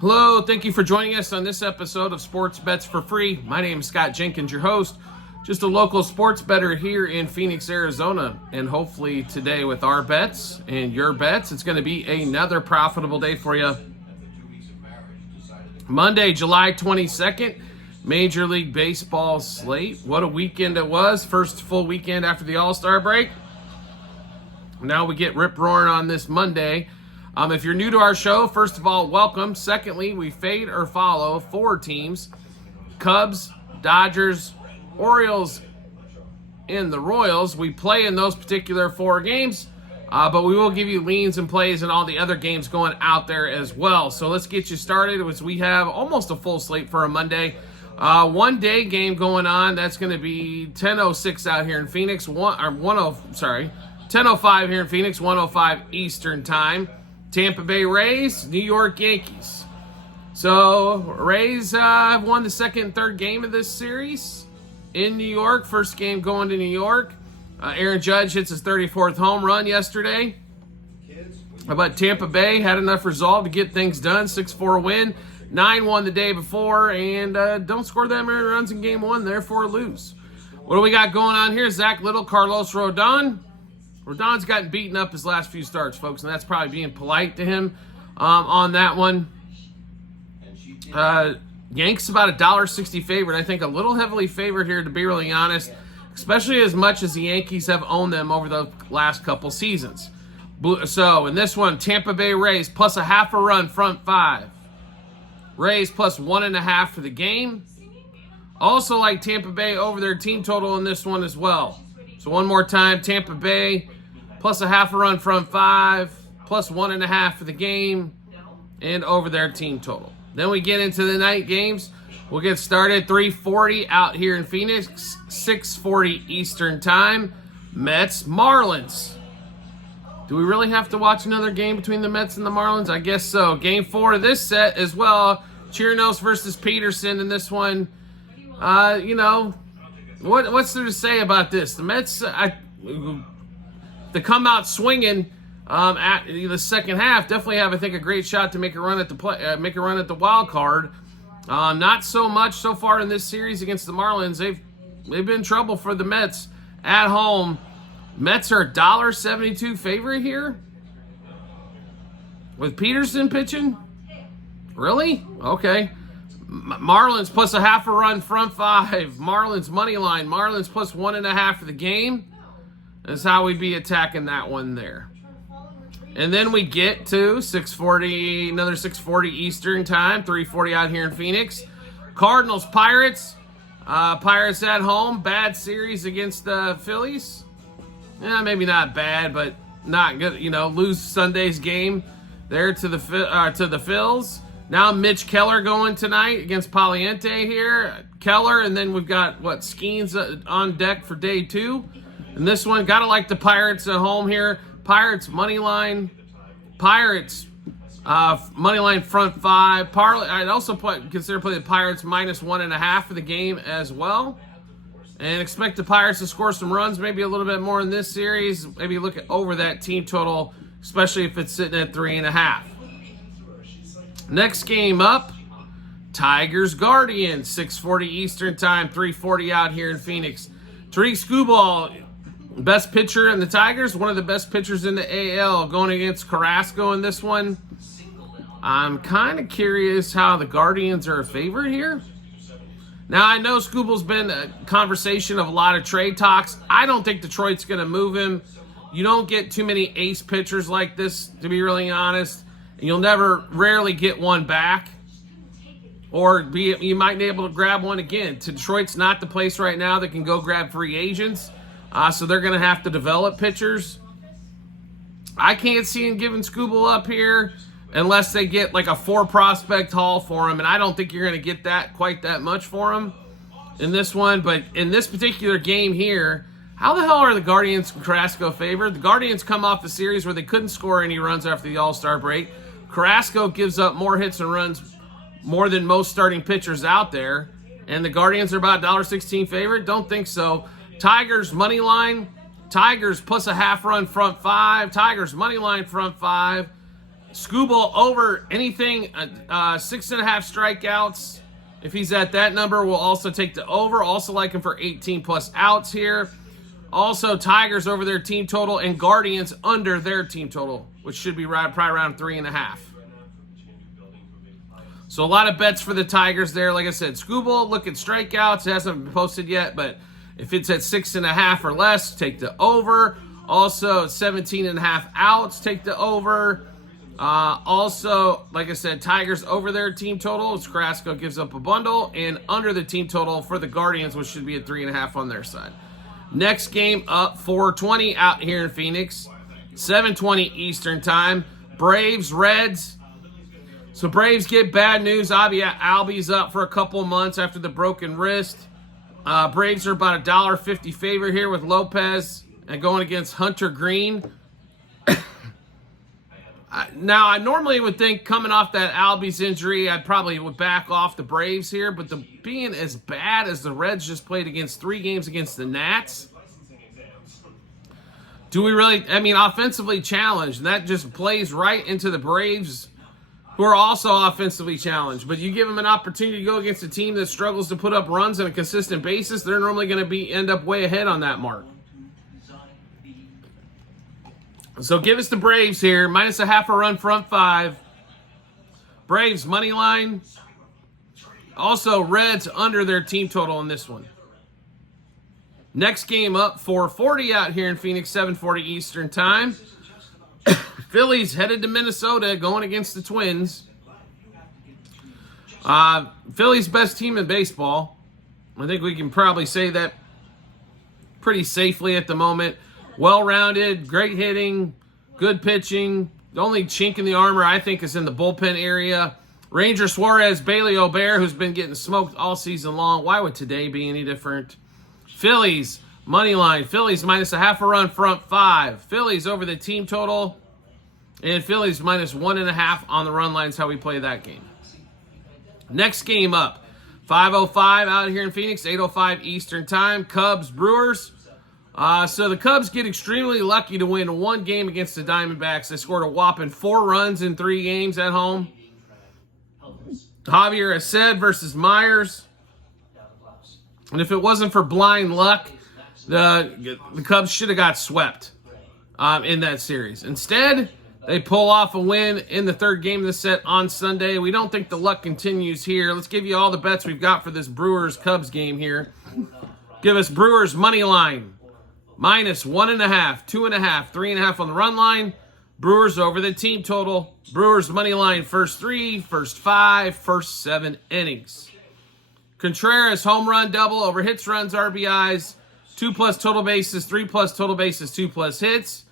Hello, thank you for joining us on this episode of Sports Bets for Free. My name is Scott Jenkins, your host, just a local sports bettor here in Phoenix, Arizona. And hopefully today with our bets and your bets, it's going to be another profitable day for you. Monday, July 22nd, Major League Baseball slate. What a weekend it was. First full weekend after the All-Star break. Now we get rip-roaring on this Monday. If you're new to our show, first of all, welcome. Secondly, we fade or follow four teams: Cubs, Dodgers, Orioles, and the Royals. We play in those particular four games, but we will give you leans and plays and all the other games going out there as well. So let's get you started. We have almost a full slate for a Monday. One day game going on. That's going to be 10:06 out here in Phoenix. 10:05 here in Phoenix, 1:05 Eastern Time. Tampa Bay Rays, New York Yankees. So Rays have won the second and third game of this series in New York. First game going to New York. Aaron Judge hits his 34th home run yesterday. But Tampa Bay had enough resolve to get things done. 6-4 win, 9-1 the day before, and don't score that many runs in game one, therefore lose. What do we got going on here? Zach Little, Carlos Rodon. Rodon's gotten beaten up his last few starts, folks, and that's probably being polite to him on that one. Yanks about $1.60 favorite. I think a little heavily favored here, to be really honest, especially as much as the Yankees have owned them over the last couple seasons. So in this one, Tampa Bay Rays plus a half a run, front five. Rays plus 1.5 for the game. Also like Tampa Bay over their team total in this one as well. So one more time, Tampa Bay plus a half a run, front five, plus 1.5 for the game, and over their team total. Then we get into the night games. We'll get started 3:40 out here in Phoenix, 6:40 Eastern Time. Mets, Marlins. Do we really have to watch another game between the Mets and the Marlins? I guess so. Game 4 of this set as well. Chirinos versus Peterson in this one. What's there to say about this? The Mets, to come out swinging at the second half, definitely have, I think, a great shot to make a run at the wild card. Not so much so far in this series against the Marlins. They've been trouble for the Mets at home. Mets are $1.72 favorite here with Peterson pitching. Really? Okay. Marlins plus a half a run, front five. Marlins money line. Marlins plus 1.5 for the game. That's how we'd be attacking that one there. And then we get to 6:40, another 6:40 Eastern Time, 3:40 out here in Phoenix. Cardinals, Pirates. Pirates at home. Bad series against the Phillies. Yeah, maybe not bad, but not good. Lose Sunday's game there to the Phils. Now Mitch Keller going tonight against Paliente here. Keller, and then we've got, Skeens on deck for day 2. And this one, got to like the Pirates at home here. Pirates money line. Pirates money line front five. I'd also consider playing the Pirates minus 1.5 for the game as well. And expect the Pirates to score some runs, maybe a little bit more in this series. Maybe look at over that team total, especially if it's sitting at 3.5. Next game up, Tigers Guardians, 6:40 Eastern Time, 3:40 out here in Phoenix. Tariq Skubal, best pitcher in the Tigers, one of the best pitchers in the AL, going against Carrasco in this one. I'm kind of curious how the Guardians are a favorite here. Now, I know Skubal's been a conversation of a lot of trade talks. I don't think Detroit's going to move him. You don't get too many ace pitchers like this, to be really honest. You'll rarely get one back, or you might be able to grab one again. Detroit's not the place right now that can go grab free agents, so they're going to have to develop pitchers. I can't see him giving Skubal up here unless they get like a 4-prospect haul for him, and I don't think you're going to get quite that much for him in this one. But in this particular game here, how the hell are the Guardians and Carrasco favored? The Guardians come off the series where they couldn't score any runs after the All-Star break. Carrasco gives up more hits and runs more than most starting pitchers out there. And the Guardians are about $1.16 favorite? Don't think so. Tigers money line. Tigers plus a half run, front five. Tigers money line, front five. Scooble over anything 6.5 strikeouts. If he's at that number, we'll also take the over. Also like him for 18 plus outs here. Also Tigers over their team total and Guardians under their team total, which should be probably around 3.5. So a lot of bets for the Tigers there. Like I said, Scooble, look at strikeouts. It hasn't been posted yet, but if it's at 6.5 or less, take the over. Also 17.5 outs, take the over. Also, like I said, Tigers over their team total. Carrasco gives up a bundle. And under the team total for the Guardians, which should be at 3.5 on their side. Next game up, 4:20 out here in Phoenix. 7:20 Eastern time. Braves, Reds. So Braves get bad news. Albie's up for a couple months after the broken wrist. Braves are about $1.50 favorite here with Lopez and going against Hunter Green. Now, I normally would think coming off that Albie's injury, I probably would back off the Braves here, but being as bad as the Reds just played against 3 games against the Nats, do we really, offensively challenged, and that just plays right into the Braves, who are also offensively challenged. But you give them an opportunity to go against a team that struggles to put up runs on a consistent basis, they're normally going to end up way ahead on that mark. So give us the Braves here, minus a half a run front 5. Braves money line. Also Reds under their team total in this one. Next game up, 4:40 out here in Phoenix, 7:40 Eastern time. Phillies headed to Minnesota going against the Twins. Phillies best team in baseball. I think we can probably say that pretty safely at the moment. Well-rounded, great hitting, good pitching. The only chink in the armor, I think, is in the bullpen area. Ranger Suarez, Bailey O'Bear, who's been getting smoked all season long. Why would today be any different? Phillies, money line. Phillies minus a half a run front 5. Phillies over the team total. And Phillies minus 1.5 on the run line is how we play that game. Next game up, 5:05 out here in Phoenix, 8:05 Eastern time. Cubs, Brewers. So the Cubs get extremely lucky to win 1 game against the Diamondbacks. They scored a whopping 4 runs in 3 games at home. Javier Assad versus Myers. And if it wasn't for blind luck, the Cubs should have got swept in that series. Instead, they pull off a win in the 3rd game of the set on Sunday. We don't think the luck continues here. Let's give you all the bets we've got for this Brewers-Cubs game here. Give us Brewers money line. Minus 1.5, 2.5, 3.5 on the run line. Brewers over the team total. Brewers money line first 3, first 5, first 7 innings. Contreras home run double over hits, runs, RBIs. 2 plus total bases, 3 plus total bases, 2 plus hits.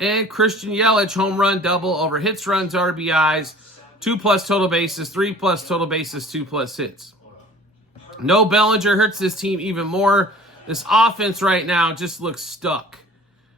And Christian Yelich home run double over hits, runs, RBIs. 2 plus total bases, 3 plus total bases, 2 plus hits. No Bellinger hurts this team even more. This offense right now just looks stuck.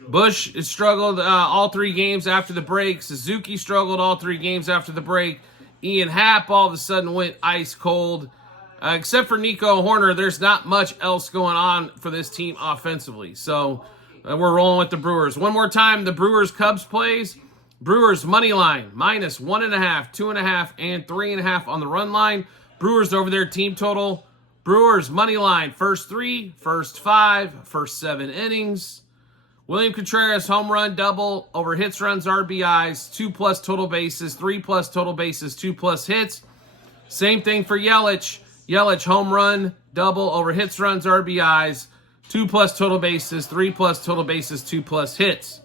Bush has struggled all 3 games after the break. Suzuki struggled all 3 games after the break. Ian Happ all of a sudden went ice cold. Except for Nico Horner, there's not much else going on for this team offensively. So we're rolling with the Brewers. One more time, the Brewers-Cubs plays. Brewers money line, minus 1.5, 2.5, and 3.5 on the run line. Brewers over their team total. Brewers money line, first 3, first 5, first 7 innings. William Contreras home run double over hits, runs, RBIs, 2 plus total bases, 3 plus total bases, 2 plus hits. Same thing for Yelich. Yelich home run double over hits, runs, RBIs, 2 plus total bases, 3 plus total bases, 2 plus hits.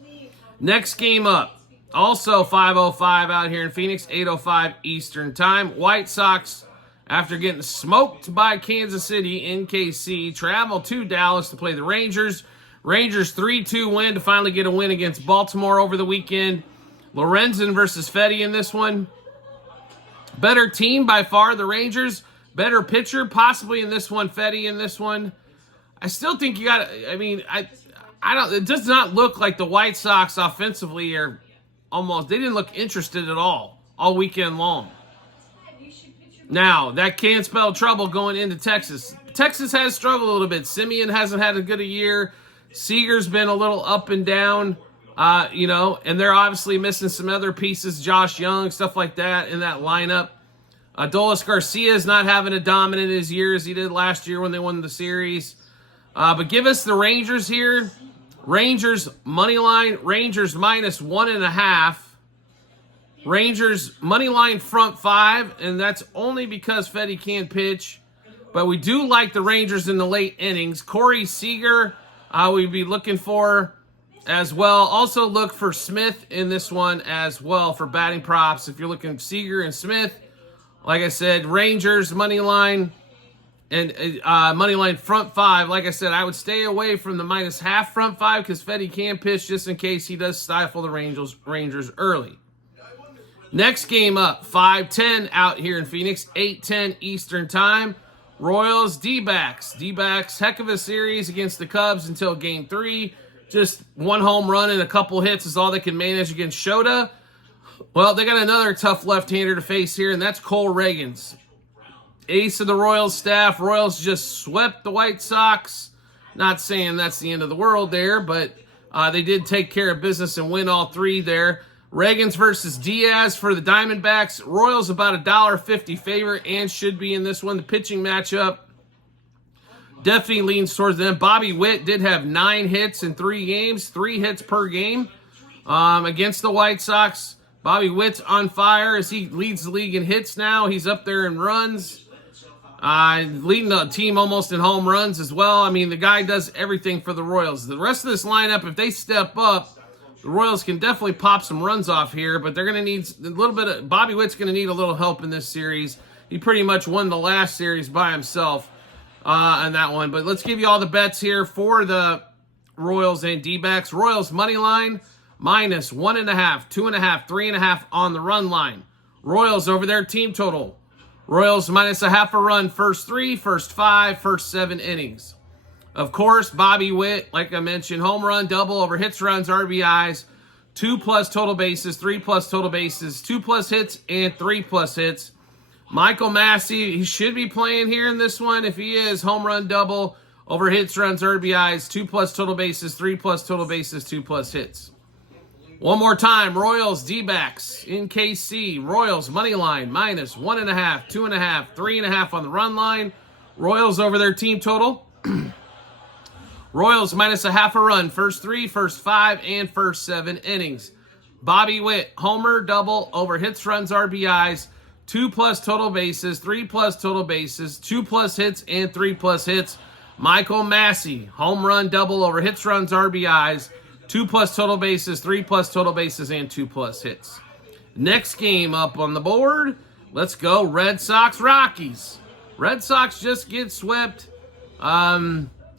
Next game up, also 5:05 out here in Phoenix, 8:05 Eastern time. White Sox, after getting smoked by Kansas City in KC, travel to Dallas to play the Rangers. Rangers 3-2 win to finally get a win against Baltimore over the weekend. Lorenzen versus Fetty in this one. Better team by far, the Rangers. Better pitcher possibly in this one, Fetty in this one. I still think you got to, I don't, it does not look like the White Sox offensively are they didn't look interested at all weekend long. Now, that can spell trouble going into Texas. Texas has struggled a little bit. Simeon hasn't had as good a year. Seager's been a little up and down. And they're obviously missing some other pieces, Josh Young, stuff like that in that lineup. Adolis Garcia is not having a dominant as year as he did last year when they won the series. But give us the Rangers here. Rangers money line, Rangers minus 1.5. Rangers money line front 5, and that's only because Fedde can't pitch. But we do like the Rangers in the late innings. Corey Seager, we'd be looking for as well. Also look for Smith in this one as well for batting props. If you're looking Seager and Smith, like I said, Rangers money line and money line front 5. Like I said, I would stay away from the -0.5 front 5 because Fedde can pitch just in case he does stifle the Rangers early. Next game up, 5:10 out here in Phoenix, 8:10 Eastern Time. Royals, D-backs. D-backs, heck of a series against the Cubs until Game 3. Just one home run and a couple hits is all they can manage against Shota. Well, they got another tough left-hander to face here, and that's Cole Reagans. Ace of the Royals staff. Royals just swept the White Sox. Not saying that's the end of the world there, but they did take care of business and win all 3 there. Reagans versus Diaz for the Diamondbacks. Royals about $1.50 favorite and should be in this one. The pitching matchup definitely leans towards them. Bobby Witt did have 9 hits in 3 games, 3 hits per game against the White Sox. Bobby Witt's on fire as he leads the league in hits now. He's up there in runs, leading the team almost in home runs as well. I mean, the guy does everything for the Royals. The rest of this lineup, if they step up, the Royals can definitely pop some runs off here, but they're going to need a little bit of... Bobby Witt's going to need a little help in this series. He pretty much won the last series by himself on that one. But let's give you all the bets here for the Royals and D-backs. Royals money line, minus 1.5, 2.5, 3.5 on the run line. Royals over their team total. Royals minus a half a run, first 3, first 5, first 7 innings. Of course, Bobby Witt, like I mentioned, home run, double over hits, runs, RBIs, 2+ total bases, 3+ total bases, 2+ hits, and 3+ hits. Michael Massey, he should be playing here in this one. If he is, home run, double over hits, runs, RBIs, 2+ total bases, 3+ total bases, 2+ hits. One more time, Royals, D-backs in KC. Royals, money line, minus 1.5, 2.5, 3.5 on the run line. Royals over their team total. Royals minus a half a run, first 3, first 5, and first 7 innings. Bobby Witt, homer, double, over hits, runs, RBIs, 2+ total bases, 3+ total bases, 2+ hits, and 3+ hits. Michael Massey, home run, double, over hits, runs, RBIs, 2+ total bases, 3+ total bases, and 2+ hits. Next game up on the board, let's go Red Sox, Rockies. Red Sox just get swept.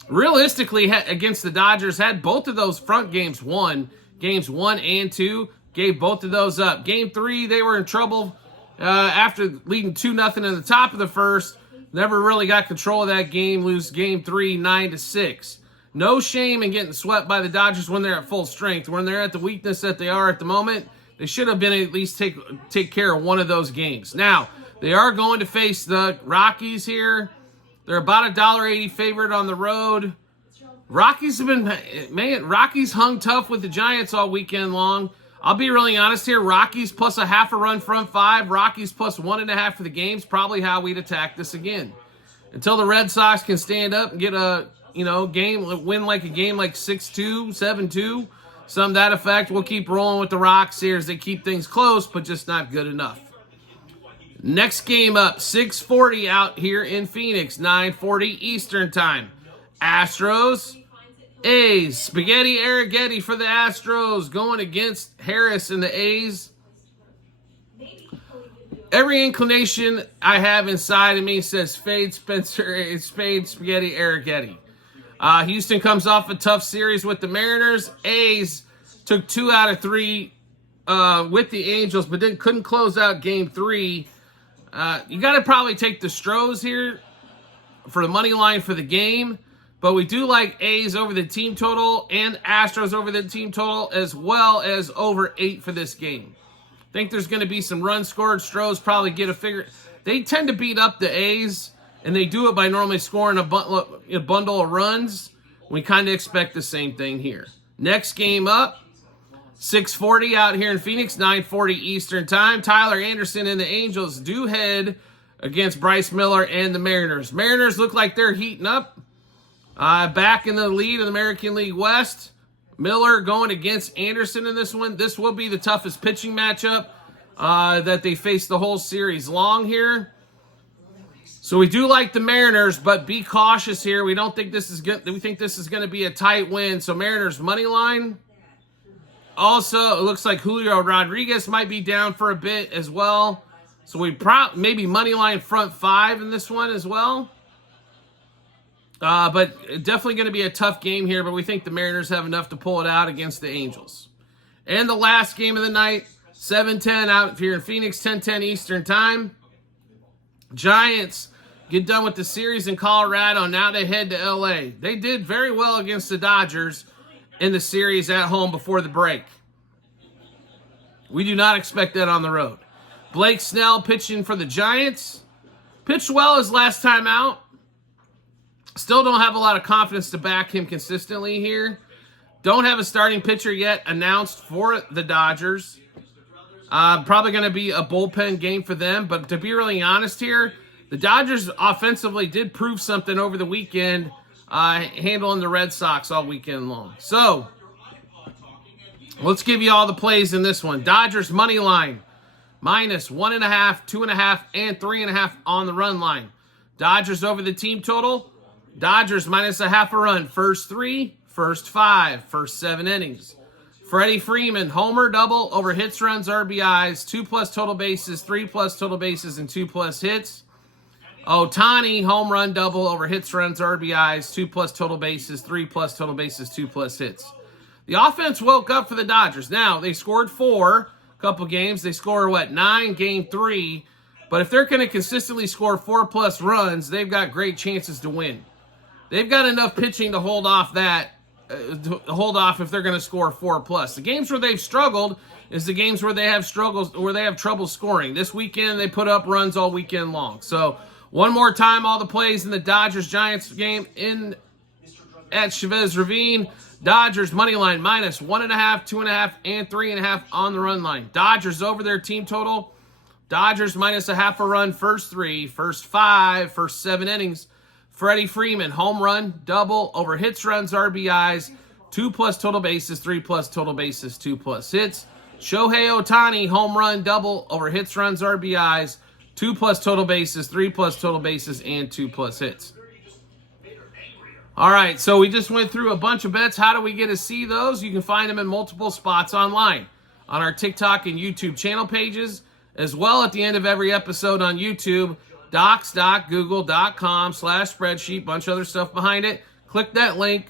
Realistically, against the Dodgers, had both of those front games won. Games 1 and 2, gave both of those up. Game 3, they were in trouble after leading 2-0 in the top of the first. Never really got control of that game. Lose Game 3, 9-6. No shame in getting swept by the Dodgers when they're at full strength. When they're at the weakness that they are at the moment, they should have been at least take care of one of those games. Now, they are going to face the Rockies here. They're about $1.80 favorite on the road. Rockies hung tough with the Giants all weekend long. I'll be really honest here. Rockies plus a half a run front 5. Rockies plus 1.5 for the game's probably how we'd attack this again. Until the Red Sox can stand up and get a game, win like a game like 6-2, 7-2, some that effect. We'll keep rolling with the Rocks here as they keep things close, but just not good enough. Next game up, 6:40 out here in Phoenix, 9:40 Eastern Time. Astros, A's, Spaghetti Arrighetti for the Astros going against Harris and the A's. Every inclination I have inside of me says fade Spaghetti Arrighetti. Houston comes off a tough series with the Mariners. A's took 2 out of 3 with the Angels, but then couldn't close out Game 3. You got to probably take the Stros here for the money line for the game. But we do like A's over the team total and Astros over the team total as well as over 8 for this game. I think there's going to be some runs scored. Stros probably get a figure. They tend to beat up the A's, and they do it by normally scoring a bundle of runs. We kind of expect the same thing here. Next game up, 6:40 out here in Phoenix, 9:40 Eastern time. Tyler Anderson and the Angels do head against Bryce Miller and the Mariners. Mariners look like they're heating up. Back in the lead of the American League West. Miller going against Anderson in this one. This will be the toughest pitching matchup that they face the whole series long here. So we do like the Mariners, but be cautious here. We don't think this is good. We think this is going to be a tight win. So Mariners money line. Also, it looks like Julio Rodriguez might be down for a bit as well. So we maybe money line front 5 in this one as well. But definitely going to be a tough game here, but we think the Mariners have enough to pull it out against the Angels. And the last game of the night, 7:10 out here in Phoenix, 10:10 Eastern time. Giants get done with the series in Colorado. Now they head to LA. They did very well against the Dodgers in the series at home before the break. We do not expect that on the road. Blake Snell pitching for the Giants. Pitched well his last time out. Still don't have a lot of confidence to back him consistently here. Don't have a starting pitcher yet announced for the Dodgers. Probably going to be a bullpen game for them. But to be really honest here, the Dodgers offensively did prove something over the weekend, handling the Red Sox all weekend long. So, let's give you all the plays in this one. Dodgers money line, minus 1.5, 2.5, and 3.5 on the run line. Dodgers over the team total. Dodgers minus 0.5 run, first 3, first 5, first 7 innings. Freddie Freeman, homer, double, over hits, runs, RBIs, 2+ total bases, 3+ total bases, and 2+ hits. Ohtani, home run, double, over hits, runs, RBIs, 2+ total bases, 3+ total bases, 2+ hits. The offense woke up for the Dodgers. Now, they scored 4 a couple games. They scored, 9, game 3. But if they're going to consistently score 4+ runs, they've got great chances to win. They've got enough pitching to hold off if they're going to score 4+. The games where they've struggled is the games where they have trouble scoring. This weekend, they put up runs all weekend long. So, one more time, all the plays in the Dodgers-Giants game at Chavez Ravine. Dodgers money line minus 1.5, 2.5, and 3.5 on the run line. Dodgers over their team total. Dodgers minus 0.5 run, first 3, first 5, first 7 innings. Freddie Freeman, home run, double, over hits, runs, RBIs, 2+ total bases, 3+ total bases, 2+ hits. Shohei Ohtani, home run, double, over hits, runs, RBIs, 2+ total bases, 3+ total bases, and 2+ hits. All right, so we just went through a bunch of bets. How do we get to see those? You can find them in multiple spots online, on our TikTok and YouTube channel pages, as well at the end of every episode on YouTube, docs.google.com/spreadsheet, bunch of other stuff behind it. Click that link,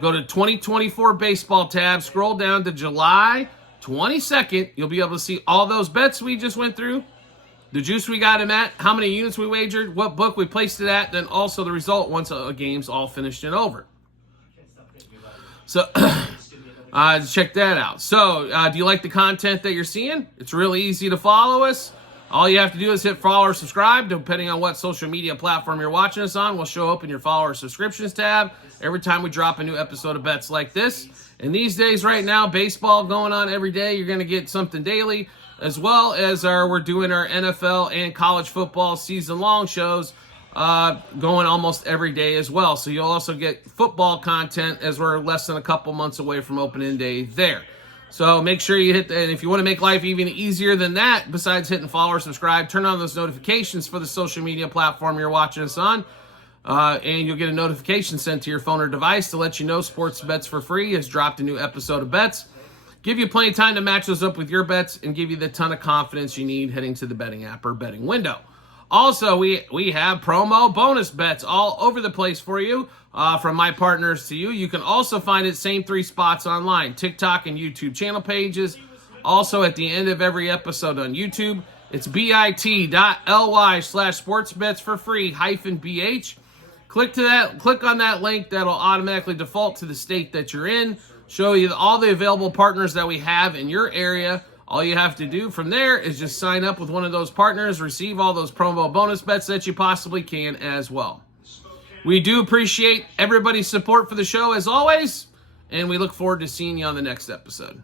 go to 2024 baseball tab, scroll down to July 22nd. You'll be able to see all those bets we just went through, the juice we got him at, how many units we wagered, what book we placed it at, then also the result once a game's all finished and over. So, check that out. So, do you like the content that you're seeing? It's really easy to follow us. All you have to do is hit follow or subscribe, depending on what social media platform you're watching us on. Will show up in your follow or subscriptions tab every time we drop a new episode of bets like this. And these days right now, baseball going on every day. You're going to get something daily, as well as we're doing our NFL and college football season-long shows going almost every day as well. So you'll also get football content as we're less than a couple months away from opening day there. So make sure you hit that. And if you want to make life even easier than that, besides hitting follow or subscribe, turn on those notifications for the social media platform you're watching us on. And you'll get a notification sent to your phone or device to let you know Sports Bets for Free has dropped a new episode of bets. Give you plenty of time to match those up with your bets and give you the ton of confidence you need heading to the betting app or betting window. Also, we have promo bonus bets all over the place for you, from my partners to you. You can also find it same 3 spots online, TikTok and YouTube channel pages. Also, at the end of every episode on YouTube, it's bit.ly/sportsbetsforfree-bh. Click on that link. That'll automatically default to the state that you're in. Show you all the available partners that we have in your area. All you have to do from there is just sign up with one of those partners, receive all those promo bonus bets that you possibly can as well. We do appreciate everybody's support for the show as always, and we look forward to seeing you on the next episode.